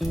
Hello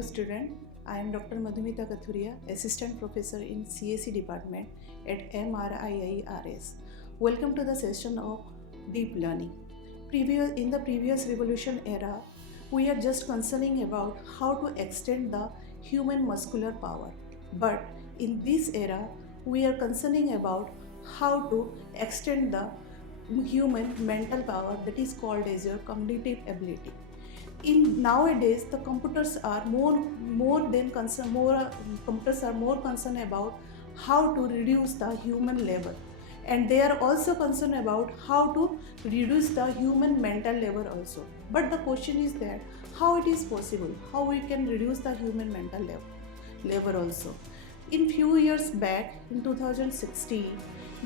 student, I am Dr. Madhumita, Assistant Professor in CAC Department at MRIIRS. Welcome to the session of Deep Learning. In the previous revolution era, we are just concerning about how to extend the human muscular power. But in this era, we are concerning about how to extend the human mental power, that is called as your cognitive ability. In nowadays, the computers are more concerned about how to reduce the human labor, and they are also concerned about how to reduce the human mental labor also. But the question is that how it is possible, how we can reduce the human mental labor also. In few years back, in 2016,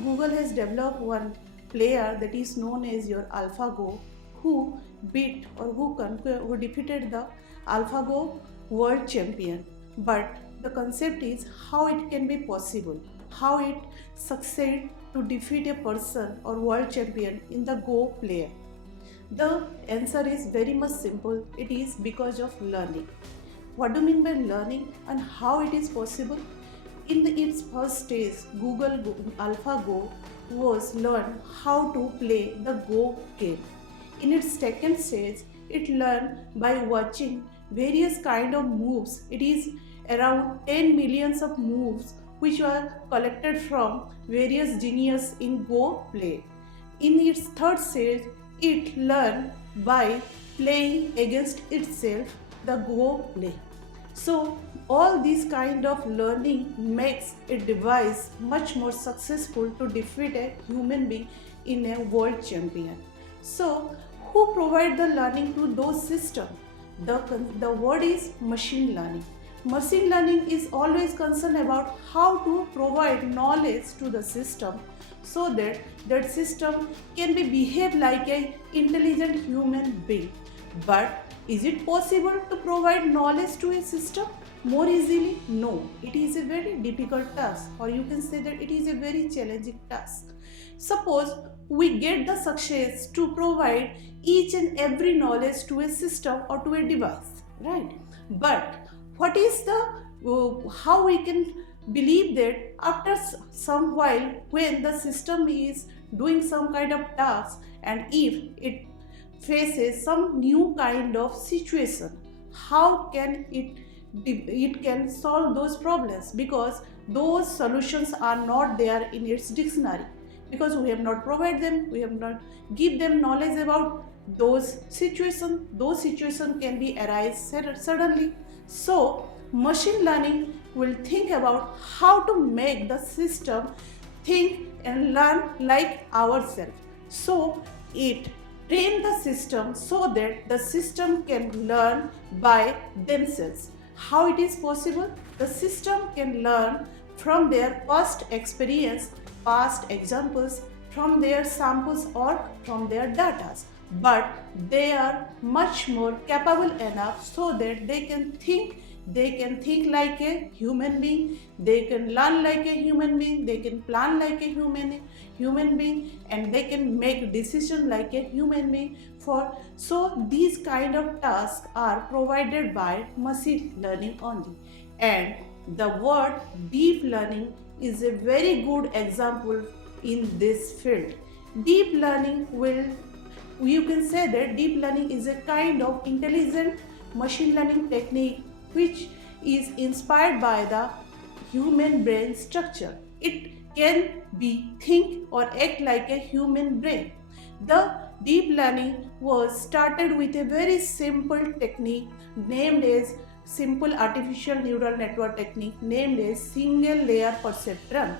Google has developed one player that is known as your AlphaGo, who beat or who defeated the AlphaGo world champion. But the concept is how it can be possible, how it succeed to defeat a person or world champion in the Go player. The answer is very much simple. It is because of learning. What do you mean by learning and how it is possible? In its first stage, Google AlphaGo was learned how to play the Go game. In its second stage, it learned by watching various kind of moves. It is around 10 millions of moves which were collected from various geniuses in Go play. In its third stage, it learned by playing against itself the Go play. So all these kind of learning makes a device much more successful to defeat a human being in a world champion. So who provide the learning to those systems? The word is machine learning. Machine learning is always concerned about how to provide knowledge to the system so that that system can be behave like an intelligent human being. But is it possible to provide knowledge to a system more easily? No, it is a very difficult task, or you can say that it is a very challenging task. Suppose we get the success to provide each and every knowledge to a system or to a device, right? But what is the how we can believe that after some while, when the system is doing some kind of task, and if it faces some new kind of situation, how can it can solve those problems? Because those solutions are not there in its dictionary, because we have not provided them, we have not give them knowledge about those situations. Those situations can be arise suddenly. So machine learning will think about how to make the system think and learn like ourselves. So it train the system so that the system can learn by themselves. How it is possible? The system can learn from their past experience, past examples, from their samples or from their data. But they are much more capable enough so that they can think like a human being, they can learn like a human being, they can plan like a human being, and they can make decision like a human being. So these kind of tasks are provided by machine learning only. And the word deep learning is a very good example in this field. Deep learning you can say that deep learning is a kind of intelligent machine learning technique which is inspired by the human brain structure. It can be think or act like a human brain. The deep learning was started with a very simple technique named as simple artificial neural network technique named as single layer perceptron.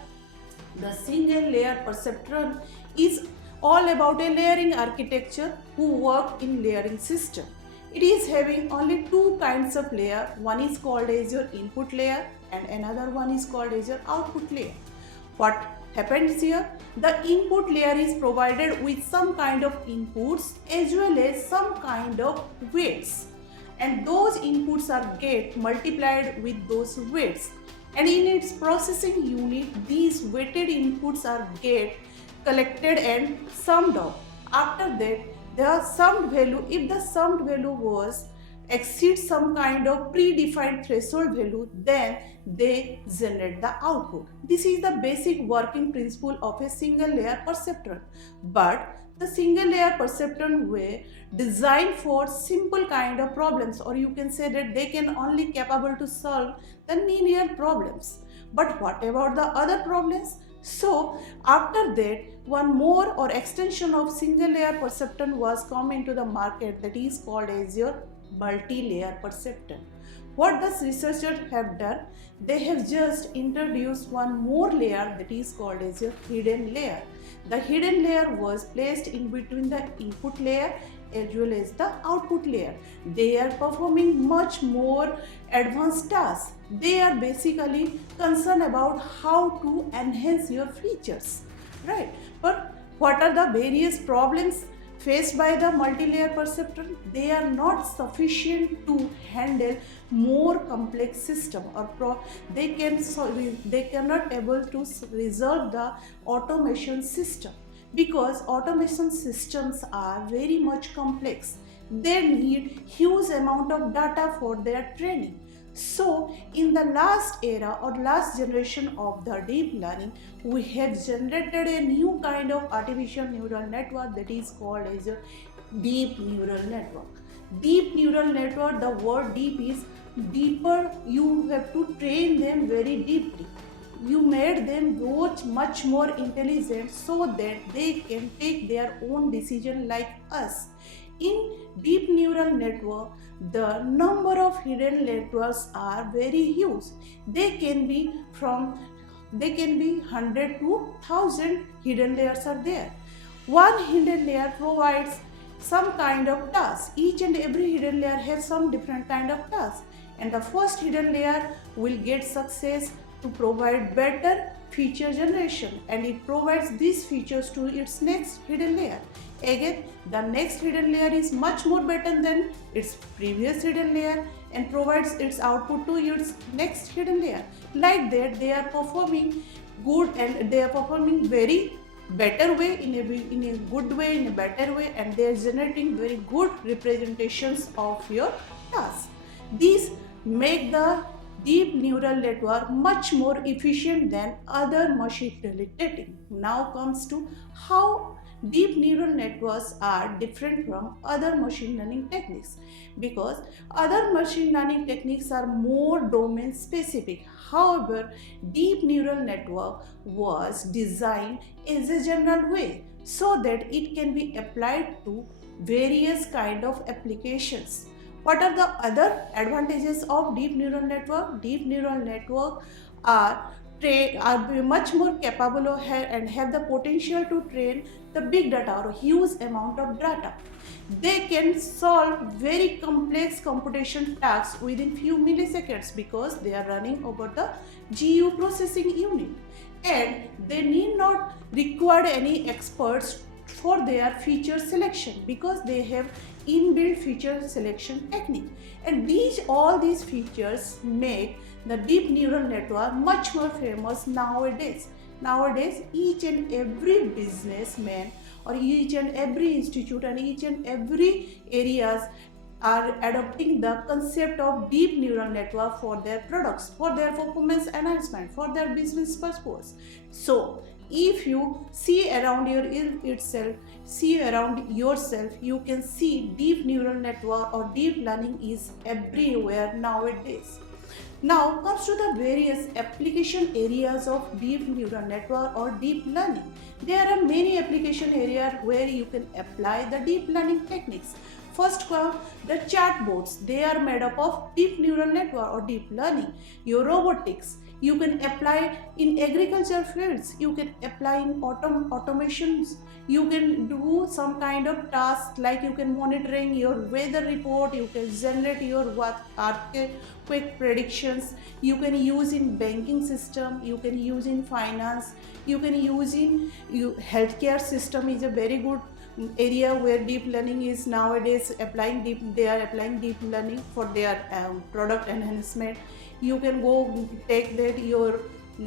The single layer perceptron is all about a layering architecture who work in layering system. It is having only two kinds of layer. One is called as your input layer and another one is called as your output layer. What happens here? The input layer is provided with some kind of inputs as well as some kind of weights, and those inputs are get multiplied with those weights, and in its processing unit these weighted inputs are get collected and summed up. After that, the summed value, if the summed value was exceeds some kind of predefined threshold value, then they generate the output. This is the basic working principle of a single layer perceptron. But the single layer perceptron were designed for simple kind of problems, or you can say that they can only capable to solve the linear problems. But what about the other problems? So after that, one more or extension of single layer perceptron was come into the market, that is called as your multi-layer perceptron. What the researchers have done, they have just introduced one more layer, that is called as a hidden layer. The hidden layer was placed in between the input layer as well as the output layer. They are performing much more advanced tasks. They are basically concerned about how to enhance your features, right? But what are the various problems faced by the multi-layer perceptron? They are not sufficient to handle more complex system, or they cannot able to resolve the automation system, because automation systems are very much complex. They need huge amount of data for their training. So in the last era or last generation of the deep learning, we have generated a new kind of artificial neural network, that is called as a deep neural network. Deep neural network, the word deep is deeper. You have to train them very deeply. You made them much more intelligent so that they can take their own decision like us. In deep neural network, the number of hidden networks are very huge. They can be 100 to 1000 hidden layers are there. One hidden layer provides some kind of task. Each and every hidden layer has some different kind of task, and the first hidden layer will get success to provide better feature generation, and it provides these features to its next hidden layer. Again, the next hidden layer is much more better than its previous hidden layer and provides its output to its next hidden layer. Like that, they are performing good, and they are performing very better way, in a good way, in a better way, and they are generating very good representations of your task. These make the deep neural network much more efficient than other machine learning techniques. Now comes to how deep neural networks are different from other machine learning techniques, because other machine learning techniques are more domain specific. However, deep neural network was designed as a general way so that it can be applied to various kind of applications. What are the other advantages of deep neural network? Deep neural network are much more capable of and have the potential to train the big data or a huge amount of data. They can solve very complex computation tasks within few milliseconds because they are running over the GPU processing unit, and they need not require any experts for their feature selection because they have inbuilt feature selection technique, and all these features make the deep neural network much more famous nowadays. Nowadays, each and every businessman or each and every institute and each and every areas are adopting the concept of deep neural network for their products, for their performance enhancement, for their business purpose. So if you see around yourself, you can see deep neural network or deep learning is everywhere nowadays. Now comes to the various application areas of deep neural network or deep learning. There are many application areas where you can apply the deep learning techniques. First come the chatbots. They are made up of deep neural network or deep learning. Your robotics. You can apply in agriculture fields. You can apply in automations. You can do some kind of task like you can monitoring your weather report. You can generate your earthquake predictions. You can use in banking system. You can use in finance. You can use in healthcare system is a very good area where deep learning is nowadays applying they are applying deep learning for their product enhancement. You can go take that your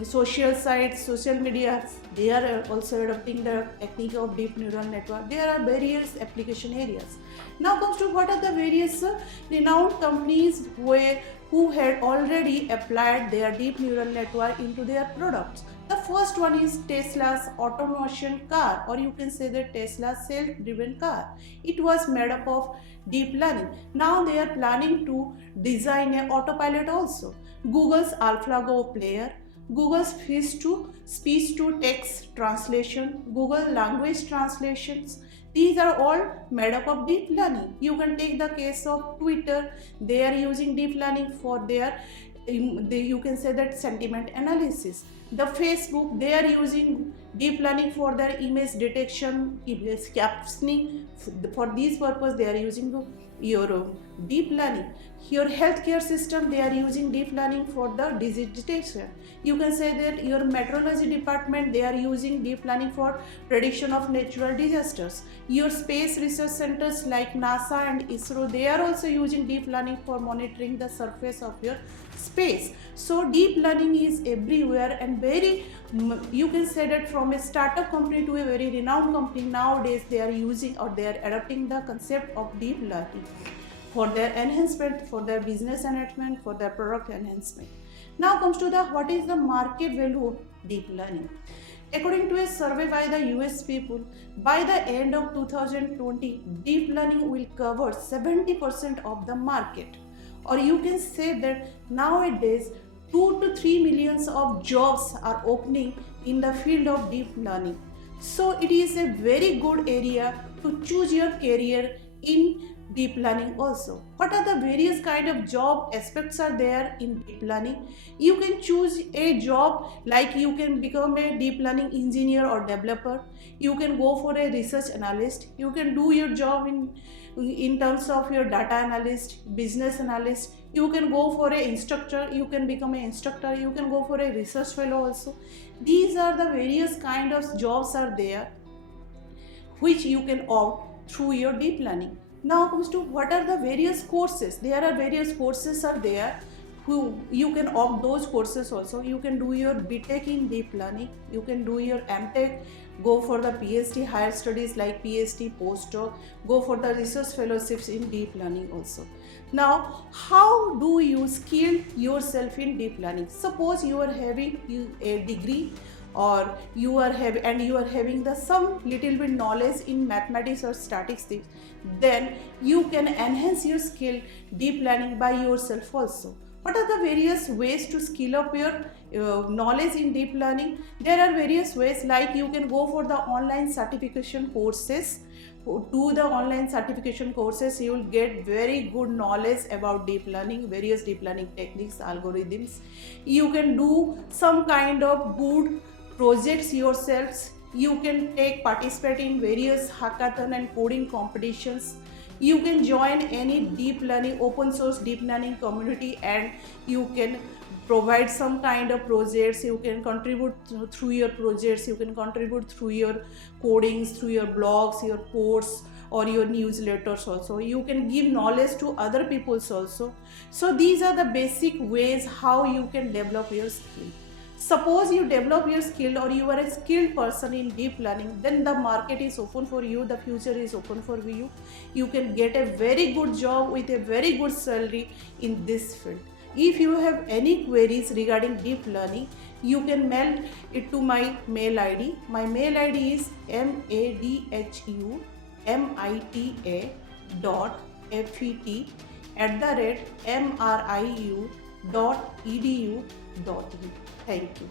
social sites, social media, they are also adopting the technique of deep neural network. There are various application areas. Now comes to what are the various renowned companies who had already applied their deep neural network into their products. The first one is Tesla's automation car, or you can say that Tesla's self-driven car. It was made up of deep learning. Now they are planning to design an autopilot also. Google's AlphaGo player, Google's speech to text translation, Google language translations. These are all made up of deep learning. You can take the case of Twitter. They are using deep learning for their you can say that sentiment analysis. The Facebook, they are using deep learning for their image detection, image captioning. For this purpose, they are using your deep learning. Your healthcare system, they are using deep learning for the disease detection. You can say that your meteorology department, they are using deep learning for prediction of natural disasters. Your space research centers like NASA and ISRO, they are also using deep learning for monitoring the surface of your space. So deep learning is everywhere, and very, you can say that from a startup company to a very renowned company, nowadays they are using or they are adopting the concept of deep learning for their enhancement, for their business enhancement, for their product enhancement. Now comes to the what is the market value of deep learning. According to a survey by the US people, by the end of 2020, deep learning will cover 70% of the market. Or you can say that nowadays 2 to 3 millions of jobs are opening in the field of deep learning. So it is a very good area to choose your career in deep learning also. What are the various kind of job aspects are there in deep learning? You can choose a job like you can become a deep learning engineer or developer. You can go for a research analyst. You can do your job in terms of your data analyst, business analyst. You can go for a instructor. You can become an instructor. You can go for a research fellow also. These are the various kind of jobs are there which you can opt through your deep learning. Now comes to what are the various courses. There are various courses are there who you can opt those courses also. You can do your BTech in deep learning. You can do your MTech, go for the PhD higher studies like PhD, postdoc, go for the research fellowships in deep learning also. Now, how do you skill yourself in deep learning? Suppose you are having a degree or you are having the some little bit knowledge in mathematics or statistics, then you can enhance your skill deep learning by yourself also. What are the various ways to skill up your knowledge in deep learning? There are various ways like you can go for the online certification courses. Do the online certification courses, you will get very good knowledge about deep learning, various deep learning techniques, algorithms. You can do some kind of good projects yourselves. You can participate in various hackathon and coding competitions. You can join any deep learning, open source deep learning community, and you can provide some kind of projects. You can contribute through your projects. You can contribute through your codings, through your blogs, your posts, or your newsletters also. You can give knowledge to other people also. So these are the basic ways how you can develop your skill. Suppose you develop your skill or you are a skilled person in deep learning, then the market is open for you, the future is open for you. You can get a very good job with a very good salary in this field. If you have any queries regarding deep learning, you can mail it to my mail ID. My mail ID is madhumita.fet@mriu.edu.in. Thank you.